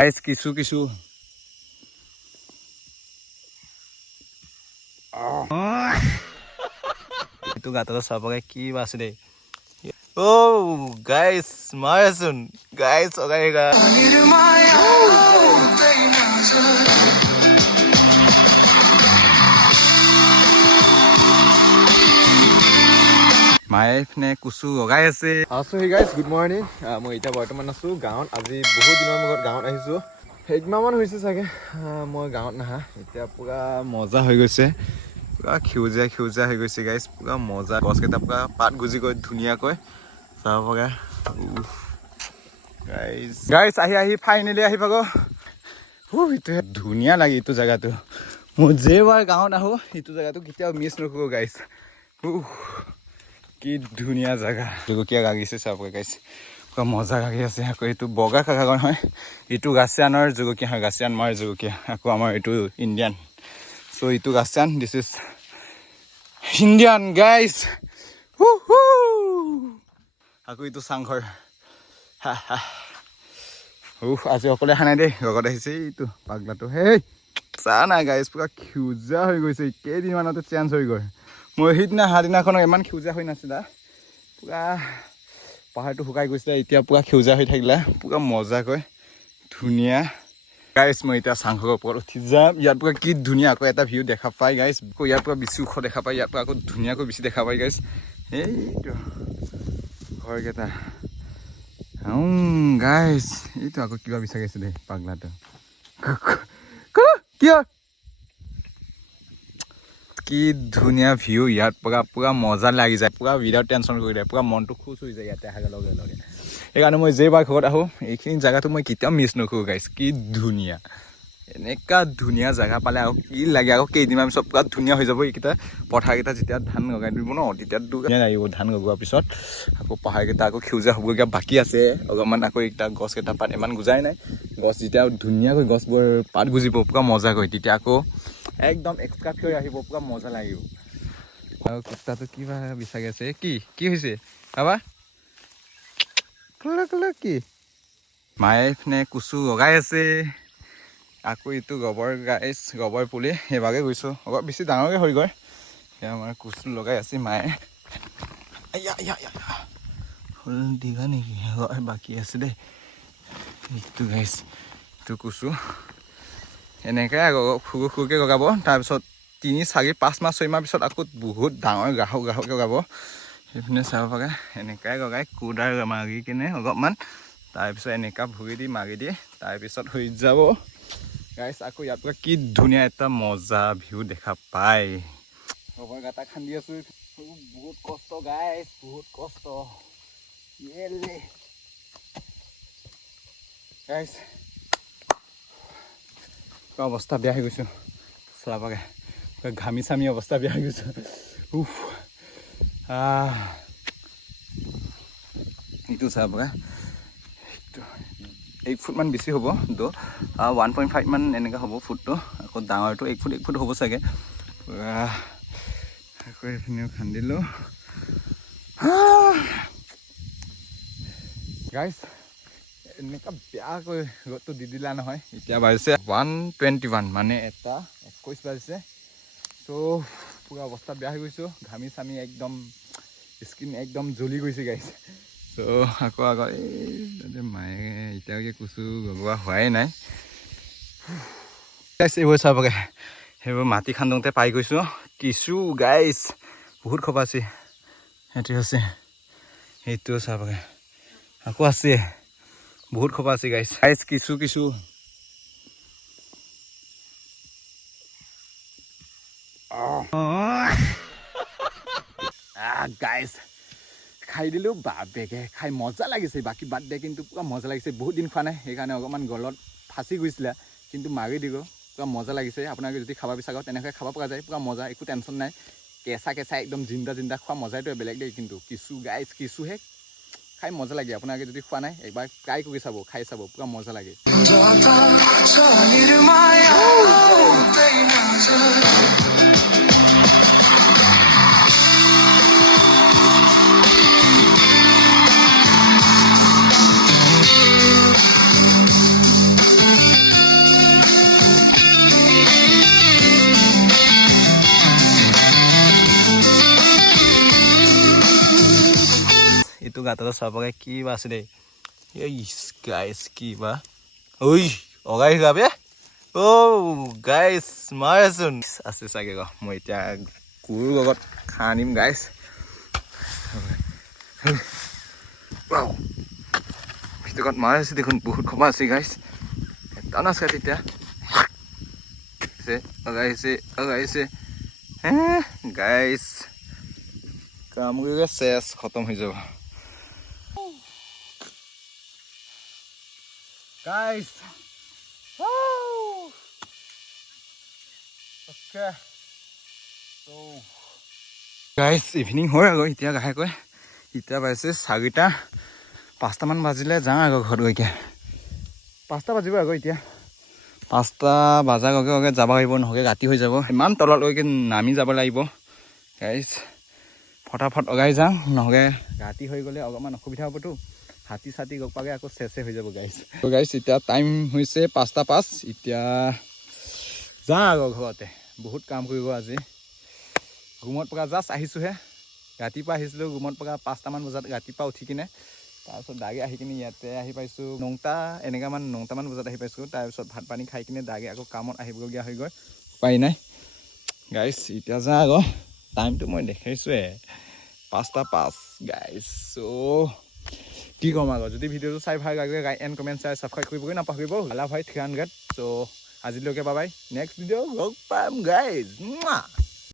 গাইছ কিছু এইটো গাঁততে চাবগে কি আছে দেই ও গাইছ মাৰচোন গাইছ অগাইগা মায়ে পিনে কুচু লগাই আছে আছো হে গাইজ গুড মৰ্ণিং মই এতিয়া বৰ্তমান আছো গাঁৱত আজি বহুত দিনৰ মূৰত গাঁৱত আহিছো একমাহমান হৈছে চাগে মই গাঁৱত নাহা এতিয়া পুৰা মজা হৈ গৈছে পুৰা সেউজীয়া হৈ গৈছে গাইজ পুৰা মজা গছকেইটা পুৰা পাত গুজি গৈ ধুনীয়াকৈ চাব বগা গাইজ আহি ফাইনেলি আহি পাব এইটো ধুনীয়া লাগে এইটো জেগাটো মই যেবাৰ গাঁৱত আহোঁ এইটো জেগাটো কেতিয়াও মিছ নকৰোঁ গাইজ কি ধুনীয়া জেগা জলকীয়া গাগিছে চাবগৈ গাইছে পুৰা মজা গাগি আছে আকৌ এইটো বগা কাকাগৰ হয় এইটো গাছিয়ানৰ জলকীয়া হয় গাছিয়ান মাৰ জলকীয়া আকৌ আমাৰ এইটো ইণ্ডিয়ান চ' এইটো গাছিয়ান দিছ ইজ ইণ্ডিয়ান গাইজ আকৌ এইটো চাংঘৰ আজি অকলে অহা নাই দেই লগত আহিছে এইটো পাগলাটো হেই চা নাই গাইজ পুৰা সেউজীয়া হৈ গৈছে কেইদিনমানতে চেঞ্জ হৈ গ'ল মই সেইদিনা দিনাখনত ইমান সেউজীয়া হৈ নাছিলা পুৰা পাহাৰটো শুকাই গৈছিলে এতিয়া পুৰা সেউজীয়া হৈ থাকিলে পুৰা মজাকৈ ধুনীয়া গাইজ মই এতিয়া চাংঘৰৰ ওপৰত উঠি যাম ইয়াৰ পৰা কি ধুনীয়া আকৌ এটা ভিউ দেখা পায় গাইজ আকৌ ইয়াৰ পৰা বেছি ওখ দেখা পায় ইয়াৰ পৰা আকৌ ধুনীয়াকৈ বেছি দেখা পায় গাইজ এইটো ঘৰকেইটা গাইজ এইটো আকৌ কিবা বিচাৰিছে দেই পাগলাটো কিয় কি ধুনীয়া ভিউ ইয়াত পুৰা মজা লাগি যায় পুৰা উইদাউট টেনশ্যন কৰি দিয়ে পুৰা মনটো খুচ হৈ যায় ইয়াতে অহাৰ লগে লগে সেইকাৰণে মই যেইবাৰ ঘৰত আহোঁ এইখিনি জেগাটো মই কেতিয়াও মিছ নকৰোঁ গাইছ কি ধুনীয়া এনেকুৱা ধুনীয়া জেগা পালে আৰু কি লাগে আকৌ কেইদিনমান পিছত পুৰা ধুনীয়া হৈ যাব এইকেইটা পথাৰকেইটা যেতিয়া ধান লগাই দিব ন তেতিয়াতো ধুনীয়া লাগিব ধান লগোৱাৰ পিছত আকৌ পাহাৰকেইটা আকৌ সেউজীয়া হ'বলগীয়া বাকী আছে অলপমান আকৌ এইকেইটা গছকেইটা পাত ইমান গুজাই নাই গছ যেতিয়া ধুনীয়াকৈ গছবোৰ পাত গুজিব পুৰা মজাকৈ তেতিয়া আকৌ একদম এক্সট্ৰা ফিয়ৰ আহিব পুৰা মজা লাগিব আৰু কুৰ্তাটো কিবা বিচাৰি আছে কি হৈছে বাবা কি মায়ে পিনে কুচু লগাই আছে আকৌ এইটো গোবৰ পুলি সেইভাগে গৈছোঁ অলপ বেছি ডাঙৰকৈ হৈ গ'ল সেয়া আমাৰ কুচু লগাই আছে মায়ে ফুল দীঘা নেকি বাকী আছে দেই এইটো গাইছ এইটো কুচু এনেকৈ সৰুকৈ লগাব তাৰপিছত 3, 4, 5 মাহ 6 মাহ পিছত আকৌ বহুত ডাঙৰ গাহকৈ লগাব সেইপিনে চাব পাগে এনেকুৱাই লগাই কোদাৰ মাৰি কিনে অলপমান তাৰপিছত এনেকুৱা ভৰি দি মাৰি দিয়ে তাৰপিছত হৈ যাব গাইছ আকৌ ইয়াৰ পৰা কি ধুনীয়া এটা মজা ভিউ দেখা পায় গোবৰ গাঁতা খান্দি আছোঁ বহুত কষ্ট গাইছ বহুত কষ্ট গাইছ অৱস্থা বেয়া হৈ গৈছোঁ চাবাগে ঘামি চামি অৱস্থা বেয়া হৈ গৈছোঁ এইটো চাবাগে 1 ফুটমান বেছি হ'ব তো 1.5 মান এনেকৈ হ'ব ফুটটো আকৌ ডাঙৰটো 1 ফুট হ'ব চাগে আকৌ এইখিনিও খান্দিলোঁ গাইছ এনেকুৱা বেয়াকৈ ৰ'দটো দি দিলা নহয় এতিয়া বাজিছে 1:21 মানে 1:21 বাজিছে ত' পুৰা অৱস্থা বেয়া হৈ গৈছোঁ ঘামি চামি একদম স্কিন একদম জ্বলি গৈছে গাইছ ত' আকৌ এই মায়ে এতিয়ালৈকে কুচু লগোৱা হোৱাই নাই গাইছ এইবোৰ চাবগৈ সেইবোৰ মাটি খান্দোতে পাই গৈছোঁ কিছু গাইছ বহুত খপাইছে সেইটো আছে সেইটো চাবগৈ আকৌ আছে বহুত খোপা আছে গাইছ কিছু গাইছ খাই দিলোঁ বেগে খাই মজা লাগিছে বাকী বাদ দে কিন্তু পুৰা মজা লাগিছে বহুত দিন খোৱা নাই সেইকাৰণে অকণমান গলত ফাঁচি গৈছিলে কিন্তু মাৰি দিলোঁ পুৰা মজা লাগিছে আপোনালোকে যদি খাব বিচাৰে তেনেকৈ খাব পৰা যায় পুৰা মজা একো টেনশ্যন নাই কেঁচা একদম জিন্দা খোৱা মজাটোৱে বেলেগ দেই কিন্তু কিছু গাইছ কিছুহে খাই মজা লাগে আপোনালোকে যদি খোৱা নাই একবাৰ ট্ৰাই কৰি চাব খাই চাব পুৰা মজা লাগে এইটো গাঁততে চাবগে কি বা আছে দেই গাইছ কি বা ঐ অগাই গাবে গাইছ মাৰেচোন আছে চাগে গ মই এতিয়া কুকুৰ লগত খাই আনিম গাইছ ভিতৰত মাৰ আছে দেখোন বহুত খবা আছে গাইছ টান আছে তেতিয়া অগাইছে হে গাইছ কামুৰিলে চেচ খতম হৈ যাব গাইছ গাইছ ইভিনিং হয় আকৌ এতিয়া লাহেকৈ এতিয়া পাইছে 4টা 5টামান বাজিলে যাওঁ আকৌ ঘৰত গৈকে 5টা বাজিব আকৌ এতিয়া 5টা বাজাৰ লগে লগে যাব লাগিব নহ'লে ৰাতি হৈ যাব ইমান তললৈকে নামি যাব লাগিব গাইছ ফটাফট লগাই যাওঁ নহ'লে ৰাতি হৈ গ'লে অলপমান অসুবিধা হ'বতো হাতী চাতি লগ পালে আকৌ চেচে হৈ যাব গাইছ গাইছ এতিয়া টাইম হৈছে 5টা 5 এতিয়া যাওঁ আকৌ ঘৰতে বহুত কাম কৰিব আজি ৰুমত পৰা জাষ্ট আহিছোঁহে ৰাতিপুৱা আহিছিলোঁ ৰুমত পৰা 5টামান বজাত ৰাতিপুৱা উঠি কিনে তাৰপিছত দাগে আহি কিনে ইয়াতে আহি পাইছোঁ 9টামান বজাত আহি পাইছোঁ তাৰপিছত ভাত পানী খাই কিনে দাগে আকৌ কামত আহিবলগীয়া হৈ গ'ল উপায় নাই গাইছ এতিয়া যা আকৌ টাইমটো মই দেখাইছোঁৱে 5টা 5 গাইছ কি ক'ম আকৌ যদি ভিডিঅ'টো চাই ভাল লাগে like and comment share subscribe কৰিবগৈ নাপাহৰিব লাভ হয় 300 আজিলৈকে বাবাই নেক্সট ভিডিঅ' লগ পাম গাইছ